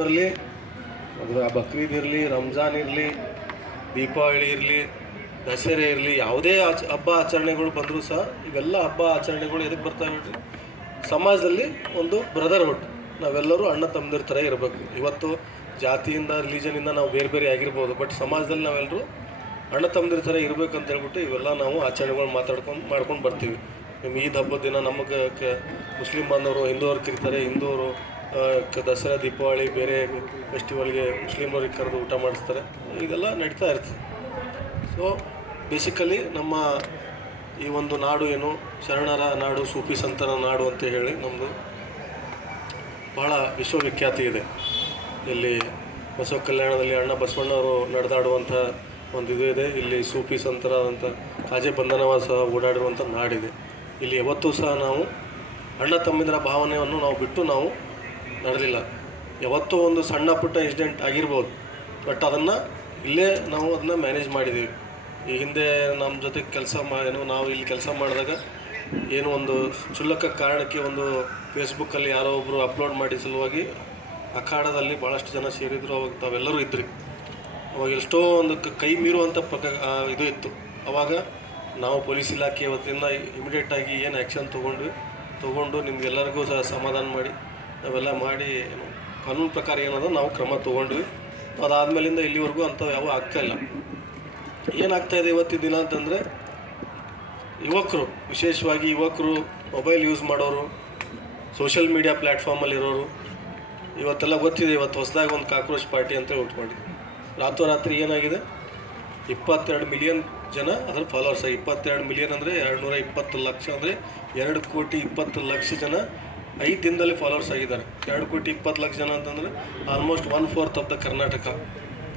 ಬರಲಿ, ಅದು ಬಕ್ರೀದ್ ಇರಲಿ, ರಂಜಾನ್ ಇರಲಿ, ದೀಪಾವಳಿ ಇರಲಿ, ದಸರೆ ಇರಲಿ, ಯಾವುದೇ ಹಬ್ಬ ಆಚರಣೆಗಳು ಬಂದರೂ ಸಹ ಇವೆಲ್ಲ ಹಬ್ಬ ಆಚರಣೆಗಳು ಎದಕ್ಕೆ ಬರ್ತಾವೆ ಹೇಳ್ರಿ? ಸಮಾಜದಲ್ಲಿ ಒಂದು ಬ್ರದರ್ಹುಡ್, ನಾವೆಲ್ಲರೂ ಅಣ್ಣ ತಮ್ಮದಿರ ಥರ ಇರಬೇಕು. ಇವತ್ತು ಜಾತಿಯಿಂದ ರಿಲಿಜನಿಂದ ನಾವು ಬೇರೆ ಬೇರೆ ಆಗಿರ್ಬೋದು, ಬಟ್ ಸಮಾಜದಲ್ಲಿ ನಾವೆಲ್ಲರೂ ಅಣ್ಣ ತಮ್ಮದಿರ ಥರ ಇರಬೇಕಂತ ಹೇಳ್ಬಿಟ್ಟು ಇವೆಲ್ಲ ನಾವು ಆಚರಣೆಗಳು ಮಾಡ್ಕೊಂಡು ಬರ್ತೀವಿ. ನಿಮ್ಮ ಈದ್ ಹಬ್ಬದ ದಿನ ನಮಗೆ ಮುಸ್ಲಿಂ ಬಾಂಧವರು ಹಿಂದೂವ್ರು ಕರೀತಾರೆ, ಹಿಂದೂರು ದಸರಾ ದೀಪಾವಳಿ ಬೇರೆ ಫೆಸ್ಟಿವಲ್ಗೆ ಮುಸ್ಲಿಮ್ನವ್ರಿಗೆ ಕರೆದು ಊಟ ಮಾಡಿಸ್ತಾರೆ, ಇದೆಲ್ಲ ನಡೀತಾ ಇರ್ತದೆ. ಸೊ ಬೇಸಿಕಲಿ ನಮ್ಮ ಈ ಒಂದು ನಾಡು ಏನು ಶರಣರ ನಾಡು, ಸೂಫಿ ಸಂತರ ನಾಡು ಅಂತ ಹೇಳಿ ನಮ್ಮದು ಭಾಳ ವಿಶ್ವವಿಖ್ಯಾತಿ ಇದೆ. ಇಲ್ಲಿ ಬಸವ ಕಲ್ಯಾಣದಲ್ಲಿ ಅಣ್ಣ ಬಸವಣ್ಣವರು ನಡೆದಾಡುವಂಥ ಒಂದು ಇದು ಇದೆ. ಇಲ್ಲಿ ಸೂಫಿ ಸಂತರಾದಂಥ ಕಾಜೆ ಬಂಧನವಾಸ ಸಹ ಓಡಾಡಿರುವಂಥ ನಾಡಿದೆ. ಇಲ್ಲಿ ಯಾವತ್ತೂ ಸಹ ನಾವು ಅಣ್ಣ ತಮ್ಮಿಂದರ ಭಾವನೆಯನ್ನು ನಾವು ಬಿಟ್ಟು ನಾವು ನಡೆದಿಲ್ಲ. ಯಾವತ್ತೂ ಒಂದು ಸಣ್ಣ ಪುಟ್ಟ ಇನ್ಸಿಡೆಂಟ್ ಆಗಿರ್ಬೋದು, ಬಟ್ ಅದನ್ನು ಇಲ್ಲೇ ನಾವು ಅದನ್ನು ಮ್ಯಾನೇಜ್ ಮಾಡಿದ್ದೀವಿ. ಈ ಹಿಂದೆ ನಮ್ಮ ಜೊತೆ ನಾವು ಇಲ್ಲಿ ಕೆಲಸ ಮಾಡಿದಾಗ ಏನು ಒಂದು ಕ್ಷುಲ್ಲಕ ಕಾರಣಕ್ಕೆ ಒಂದು ಫೇಸ್ಬುಕ್ಕಲ್ಲಿ ಯಾರೋ ಒಬ್ಬರು ಅಪ್ಲೋಡ್ ಮಾಡಿ ಸಲುವಾಗಿ ಅಖಾಡದಲ್ಲಿ ಭಾಳಷ್ಟು ಜನ ಸೇರಿದ್ರು. ಅವಾಗ ತಾವೆಲ್ಲರೂ ಇದ್ರಿ. ಅವಾಗ ಎಷ್ಟೋ ಒಂದು ಕೈ ಮೀರುವಂಥ ಇದು ಇತ್ತು. ಆವಾಗ ನಾವು ಪೊಲೀಸ್ ಇಲಾಖೆ ವತಿಯಿಂದ ಇಮಿಡಿಯೇಟಾಗಿ ಏನು ಆ್ಯಕ್ಷನ್ ತೊಗೊಂಡು ನಿಮಗೆಲ್ಲರಿಗೂ ಸಹ ಸಮಾಧಾನ ಮಾಡಿ ನಾವೆಲ್ಲ ಮಾಡಿ ಏನು ಕಾನೂನು ಪ್ರಕಾರ ಏನದ ನಾವು ಕ್ರಮ ತೊಗೊಂಡ್ವಿ. ಅದಾದಮೇಲಿಂದ ಇಲ್ಲಿವರೆಗೂ ಅಂಥವು ಯಾವ ಆಗ್ತಾಯಿಲ್ಲ. ಏನಾಗ್ತಾಯಿದೆ ಇವತ್ತಿನ ದಿನ ಅಂತಂದರೆ, ಯುವಕರು, ವಿಶೇಷವಾಗಿ ಯುವಕರು ಮೊಬೈಲ್ ಯೂಸ್ ಮಾಡೋರು, ಸೋಷಿಯಲ್ ಮೀಡಿಯಾ ಪ್ಲ್ಯಾಟ್ಫಾರ್ಮಲ್ಲಿರೋರು, ಇವತ್ತೆಲ್ಲ ಗೊತ್ತಿದೆ. ಇವತ್ತು ಹೊಸದಾಗಿ ಒಂದು ಕಾಕ್ರೋಚ್ ಪಾರ್ಟಿ ಅಂತ ಉಟ್ಕೊಂಡಿದೆ. ರಾತ್ರೋರಾತ್ರಿ ಏನಾಗಿದೆ, 22 ಮಿಲಿಯನ್ ಜನ ಅದರ ಫಾಲೋವರ್ಸ್. 22 ಮಿಲಿಯನ್ ಅಂದರೆ 220 ಲಕ್ಷ, ಅಂದರೆ 2,20,00,000 ಜನ 5 ದಿನದಲ್ಲಿ ಫಾಲೋವರ್ಸ್ ಆಗಿದ್ದಾರೆ. 2,20,00,000 ಜನ ಅಂತಂದರೆ ಆಲ್ಮೋಸ್ಟ್ 1/4 ಆಫ್ ದ ಕರ್ನಾಟಕ.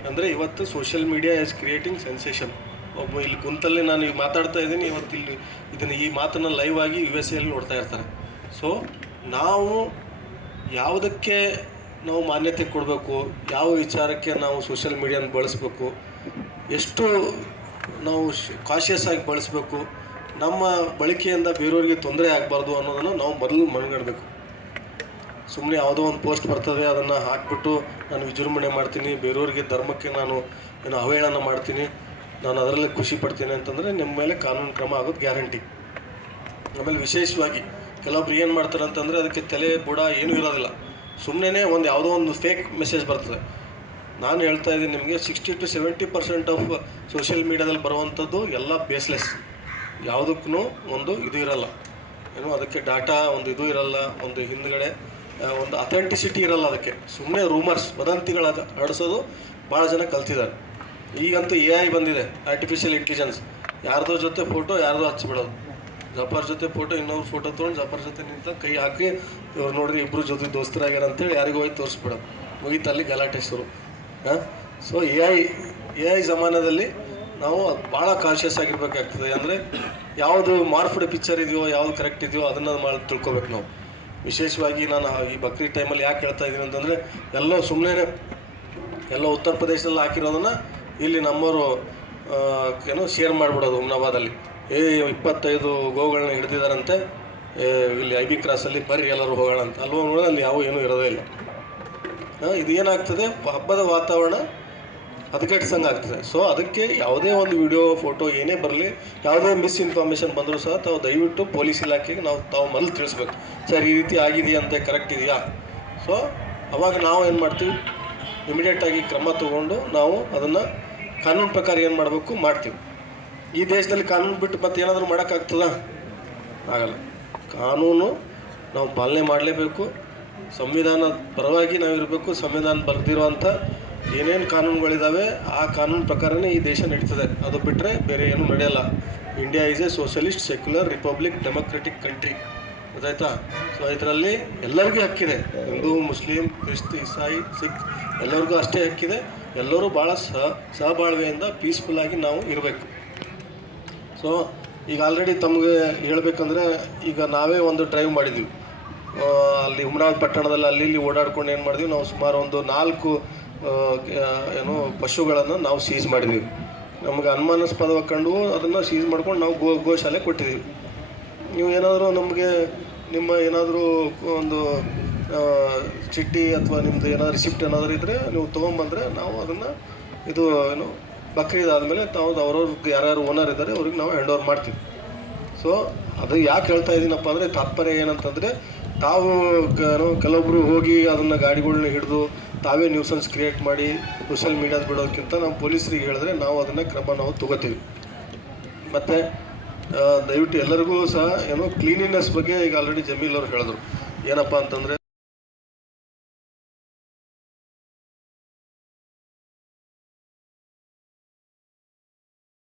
ಅಂದರೆ ಇವತ್ತು social media is creating sensation. ಒಬ್ಬ ಇಲ್ಲಿ ಕುಂತಲ್ಲಿ ನಾನು ಈಗ ಮಾತಾಡ್ತಾ ಇದ್ದೀನಿ, ಇವತ್ತು ಇಲ್ಲಿ ಈ ಮಾತನ್ನು ಲೈವ್ ಆಗಿ USA ನೋಡ್ತಾ ಇರ್ತಾರೆ. ಸೊ ನಾವು ಯಾವುದಕ್ಕೆ ನಾವು ಮಾನ್ಯತೆ ಕೊಡಬೇಕು, ಯಾವ ವಿಚಾರಕ್ಕೆ ನಾವು ಸೋಷಿಯಲ್ ಮೀಡಿಯಾನ ಬಳಸಬೇಕು, ಎಷ್ಟು ನಾವು ಕಾಷಿಯಸ್ ಆಗಿ ಬಳಸಬೇಕು, ನಮ್ಮ ಬಳಕೆಯಿಂದ ಬೇರೆಯವರಿಗೆ ತೊಂದರೆ ಆಗಬಾರ್ದು ಅನ್ನೋದನ್ನು ನಾವು ಮೊದಲು ಮನಗಡಬೇಕು. ಸುಮ್ಮನೆ ಯಾವುದೋ ಒಂದು ಪೋಸ್ಟ್ ಬರ್ತದೆ, ಅದನ್ನು ಹಾಕ್ಬಿಟ್ಟು ನಾನು ವಿಜೃಂಭಣೆ ಮಾಡ್ತೀನಿ, ಬೇರೆಯವ್ರಿಗೆ ಧರ್ಮಕ್ಕೆ ನಾನು ಅವಹೇಳನ ಮಾಡ್ತೀನಿ, ನಾನು ಅದರಲ್ಲಿ ಖುಷಿ ಪಡ್ತೀನಿ ಅಂತಂದರೆ ನಿಮ್ಮ ಮೇಲೆ ಕಾನೂನು ಕ್ರಮ ಆಗೋದು ಗ್ಯಾರಂಟಿ. ಆಮೇಲೆ ವಿಶೇಷವಾಗಿ ಕೆಲವೊಬ್ರು ಏನು ಮಾಡ್ತಾರೆ ಅಂತಂದರೆ, ಅದಕ್ಕೆ ತಲೆ ಬುಡ ಏನೂ ಇರೋದಿಲ್ಲ. ಸುಮ್ಮನೆ ಯಾವುದೋ ಒಂದು ಫೇಕ್ ಮೆಸೇಜ್ ಬರ್ತದೆ. ನಾನು ಹೇಳ್ತಾ ಇದ್ದೀನಿ ನಿಮಗೆ, 60 to 70% ಆಫ್ ಸೋಷಿಯಲ್ ಮೀಡ್ಯಾದಲ್ಲಿ ಬರುವಂಥದ್ದು ಎಲ್ಲ ಬೇಸ್ಲೆಸ್. ಯಾವುದಕ್ಕೂ ಒಂದು ಇದು ಇರಲ್ಲ, ಅದಕ್ಕೆ ಡಾಟಾ ಒಂದು ಇದು ಇರಲ್ಲ, ಒಂದು ಹಿಂದ್ಗಡೆ ಒಂದು ಅಥೆಂಟಿಸಿಟಿ ಇರಲ್ಲ. ಅದಕ್ಕೆ ಸುಮ್ಮನೆ ರೂಮರ್ಸ್, ವದಂತಿಗಳ ಹರಡಿಸೋದು ಭಾಳ ಜನ ಕಲ್ತಿದ್ದಾರೆ. ಈಗಂತೂ AI ಬಂದಿದೆ, ಆರ್ಟಿಫಿಷಿಯಲ್ ಇಂಟೆಲಿಜೆನ್ಸ್. ಯಾರ್ದೋ ಜೊತೆ ಫೋಟೋ ಯಾರ್ದೋ ಹಚ್ಚಿಬಿಡೋದು. ಜಫರ್ ಜೊತೆ ಫೋಟೋ, ಇನ್ನೊಬ್ರು ಫೋಟೋ ತೊಗೊಂಡು ಜಫರ್ ಜೊತೆ ನಿಂತ ಕೈ ಹಾಕಿ ಇವ್ರು ನೋಡ್ರಿ ಇಬ್ಬರು ಜೊತೆ ದೋಸ್ತರಾಗ್ಯಾರ ಅಂತೇಳಿ ಯಾರಿಗೂ ಹೋಗಿ ತೋರಿಸ್ಬಿಡೋದು. ಮುಗೀತಲ್ಲಿ ಗಲಾಟೆ ಶುರು. ಸೊ AI ಜಮಾನದಲ್ಲಿ ನಾವು ಭಾಳ ಕಾನ್ಷಿಯಸ್ ಆಗಿರ್ಬೇಕಾಗ್ತದೆ. ಅಂದರೆ ಯಾವುದು ಮಾರ್ಫ್ಡ್ ಪಿಕ್ಚರ್ ಇದೆಯೋ, ಯಾವುದು ಕರೆಕ್ಟ್ ಇದೆಯೋ ಅದನ್ನು ತಿಳ್ಕೊಬೇಕು ನಾವು. ವಿಶೇಷವಾಗಿ ನಾನು ಈ ಬಕ್ರೀದ್ ಟೈಮಲ್ಲಿ ಯಾಕೆ ಹೇಳ್ತಾ ಇದ್ದೀನಿ ಅಂತಂದರೆ, ಎಲ್ಲ ಉತ್ತರ ಪ್ರದೇಶದಲ್ಲಿ ಹಾಕಿರೋದನ್ನು ಇಲ್ಲಿ ನಮ್ಮವರು ಶೇರ್ ಮಾಡಿಬಿಡೋದು. ಹುಮ್ನಾಬಾದಲ್ಲಿ 25 ಗೋವುಗಳನ್ನ ಹಿಡಿದಿದ್ದಾರಂತೆ, ಇಲ್ಲಿ IB ಕ್ರಾಸಲ್ಲಿ ಬರ್ರಿ ಎಲ್ಲರೂ ಹೋಗೋಣ ಅಂತ. ಅಲ್ವ ನೋಡೋದು, ಅಲ್ಲಿ ಏನೂ ಇರೋದೇ ಇಲ್ಲ. ಇದು ಏನಾಗ್ತದೆ, ಹಬ್ಬದ ವಾತಾವರಣ ಹದಗೆಡ್ಸಂಗೆ ಆಗ್ತದೆ. ಸೊ ಅದಕ್ಕೆ ಯಾವುದೇ ಒಂದು ವಿಡಿಯೋ, ಫೋಟೋ ಏನೇ ಬರಲಿ, ಯಾವುದೇ ಮಿಸ್ಇನ್ಫಾರ್ಮೇಷನ್ ಬಂದರೂ ಸಹ ದಯವಿಟ್ಟು ಪೊಲೀಸ್ ಇಲಾಖೆಗೆ ತಾವು ಮೊದಲು ತಿಳಿಸ್ಬೇಕು. ಸರ್ ಈ ರೀತಿ ಆಗಿದೆಯಂತೆ, ಕರೆಕ್ಟ್ ಇದೆಯಾ? ಸೊ ಅವಾಗ ನಾವು ಏನು ಮಾಡ್ತೀವಿ, ಇಮಿಡಿಯೇಟಾಗಿ ಕ್ರಮ ತೊಗೊಂಡು ನಾವು ಅದನ್ನು ಕಾನೂನು ಪ್ರಕಾರ ಏನು ಮಾಡಬೇಕು ಮಾಡ್ತೀವಿ. ಈ ದೇಶದಲ್ಲಿ ಕಾನೂನು ಬಿಟ್ಟು ಮತ್ತೆ ಏನಾದರೂ ಮಾಡೋಕ್ಕಾಗ್ತದ? ಆಗಲ್ಲ. ಕಾನೂನು ನಾವು ಪಾಲನೆ ಮಾಡಲೇಬೇಕು. ಸಂವಿಧಾನ ಪರವಾಗಿ ನಾವಿರಬೇಕು. ಸಂವಿಧಾನ ಬರೆದಿರುವಂಥ ಏನೇನು ಕಾನೂನುಗಳಿದ್ದಾವೆ ಆ ಕಾನೂನು ಪ್ರಕಾರನೇ ಈ ದೇಶ ನಡೀತದೆ. ಅದು ಬಿಟ್ಟರೆ ಬೇರೆ ಏನೂ ನಡೆಯಲ್ಲ. India is A socialist, secular, republic, democratic country. ಗೊತ್ತಾಯ್ತಾ? ಸೊ ಇದರಲ್ಲಿ ಎಲ್ಲರಿಗೂ ಹಕ್ಕಿದೆ. ಹಿಂದೂ, ಮುಸ್ಲಿಂ, ಕ್ರಿಸ್ತ, ಇಸಾಯಿ, ಸಿಖ್ ಎಲ್ಲರಿಗೂ ಅಷ್ಟೇ ಹಕ್ಕಿದೆ. ಎಲ್ಲರೂ ಭಾಳ ಸಹಬಾಳ್ವೆಯಿಂದ ಪೀಸ್ಫುಲ್ಲಾಗಿ ನಾವು ಇರಬೇಕು. ಸೊ ಈಗ ಆಲ್ರೆಡಿ ತಮಗೆ ಹೇಳಬೇಕಂದ್ರೆ, ಈಗ ನಾವೇ ಒಂದು ಡ್ರೈವ್ ಮಾಡಿದ್ವಿ ಅಲ್ಲಿ ಹುಮ್ನಾಬಾದ್ ಪಟ್ಟಣದಲ್ಲಿ. ಅಲ್ಲಿ ಓಡಾಡ್ಕೊಂಡು ಏನು ಮಾಡಿದ್ವಿ, ನಾವು ಸುಮಾರು ಒಂದು 4 ಪಶುಗಳನ್ನು ನಾವು ಸೀಸ್ ಮಾಡಿದ್ವಿ. ನಮಗೆ ಅನುಮಾನಾಸ್ಪದವಾಗಿ ಕಂಡು ಅದನ್ನು ಸೀಸ್ ಮಾಡ್ಕೊಂಡು ನಾವು ಗೋಶಾಲೆ ಕೊಟ್ಟಿದ್ದೀವಿ. ನೀವು ಏನಾದರೂ ನಮಗೆ ನಿಮ್ಮ ಏನಾದರೂ ಒಂದು ಚಿಟ್ಟಿ ಅಥವಾ ನಿಮ್ಮದು ಏನಾದ್ರು ರಿಸಿಪ್ಟ್ ಏನಾದರೂ ಇದ್ದರೆ ನೀವು ತೊಗೊಂಬಂದರೆ ನಾವು ಅದನ್ನು ಇದು ಏನು ಬಕ್ರೀದ್ ಆದಮೇಲೆ ನಾವು ಅವ್ರವ್ರಿಗೆ ಯಾರ್ಯಾರು ಓನರ್ ಇದ್ದಾರೆ ಅವ್ರಿಗೆ ನಾವು ಹ್ಯಾಂಡ್ ಓವರ್ ಮಾಡ್ತೀವಿ. ಸೊ ಅದು ಯಾಕೆ ಹೇಳ್ತಾ ಇದ್ದೀನಪ್ಪ ಅಂದರೆ ತಾತ್ಪರ್ಯ ಏನಂತಂದರೆ ತಾವು ಕೆಲವೊಬ್ಬರು ಹೋಗಿ ಅದನ್ನು ಗಾಡಿಗಳನ್ನ ಹಿಡಿದು ತಾವೇ ನ್ಯೂಸನ್ಸ್ ಕ್ರಿಯೇಟ್ ಮಾಡಿ ಸೋಷಿಯಲ್ ಮೀಡಿಯಾದ ಬಿಡೋದಕ್ಕಿಂತ ನಾವು ಪೊಲೀಸರಿಗೆ ಹೇಳಿದ್ರೆ ನಾವು ಅದನ್ನು ಕ್ರಮ ನಾವು ತೊಗೋತೀವಿ. ಮತ್ತು ದಯವಿಟ್ಟು ಎಲ್ಲರಿಗೂ ಸಹ ಕ್ಲೀನಿನೆಸ್ ಬಗ್ಗೆ ಈಗ ಆಲ್ರೆಡಿ ಜಮೀಲ್ ಅವ್ರು ಹೇಳಿದ್ರು ಏನಪ್ಪ ಅಂತಂದರೆ